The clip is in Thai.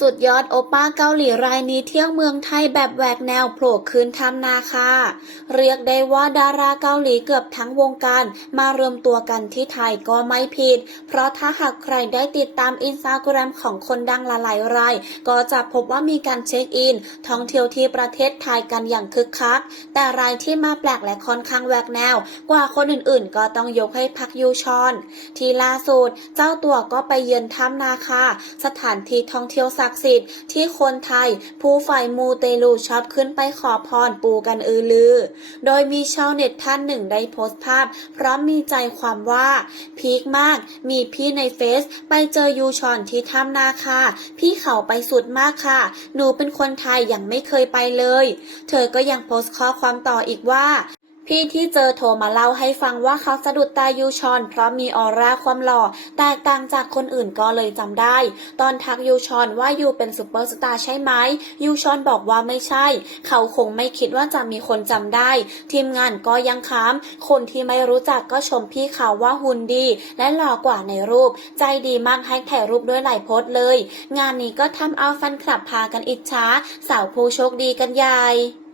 สุดยอดโอป้าเกาหลีรายนี้เที่ยวเมืองไทยแบบแหวกแนวโผล่คืนทำนาคาเรียกได้ว่าดาราเกาหลีเกือบทั้งวงการมารวมตัวกันที่ไทยก็ไม่ผิด เพราะถ้าหากใครได้ติดตามอินสตาแกรมของคนดังหลายราย ก็จะพบว่ามีการเช็คอิน ท่องเที่ยวที่ประเทศไทยกันอย่างคึกคัก แต่รายที่มาแปลกและค่อนข้างแหวกแนว กว่าคนอื่นๆ ก็ต้องยกให้พักยูชอน ที่ล่าสุดเจ้าตัวก็ไปเยือนถ้ำนาคาสถานที่ท่องเที่ยวศักดิ์สิทธิ์ที่คนไทย ผู้ฝ่ายมูเตลูชอบขึ้นไปขอพรปูกันอือลือ โดยมีชาวเน็ตท่านหนึ่งได้โพสต์ภาพ พร้อมมีใจความว่า พีคมาก มีพี่ในเฟซไปเจอยูชอนที่ถ้ำนาคาพี่เขาไปสุดมากค่ะ หนูเป็นคนไทยยังไม่เคยไปเลย เธอก็ยังโพสต์ข้อความต่ออีกว่า พี่ที่เจอโทรมาเล่าให้ฟังว่าเขาสะดุดตายูชอน เพราะมีออร่าความหล่อ แตกต่างจากคนอื่นก็เลยจำได้ ตอนทักยูชอนว่ายูเป็นซูเปอร์สตาร์ใช่ไหมยูชอนบอกว่าไม่ใช่ เขาคงไม่คิดว่าจะมีคนจำได้ ทีมงานก็ยังค้าม คนที่ไม่รู้จักก็ชมพี่เขาว่าหุ่นดี และหล่อกว่าในรูป ใจดีมากให้ถ่ายรูปด้วยหลายโพสต์เลย งานนี้ก็ทำเอาแฟนคลับพากันอิจฉาสาวผู้โชคดีกันใหญ่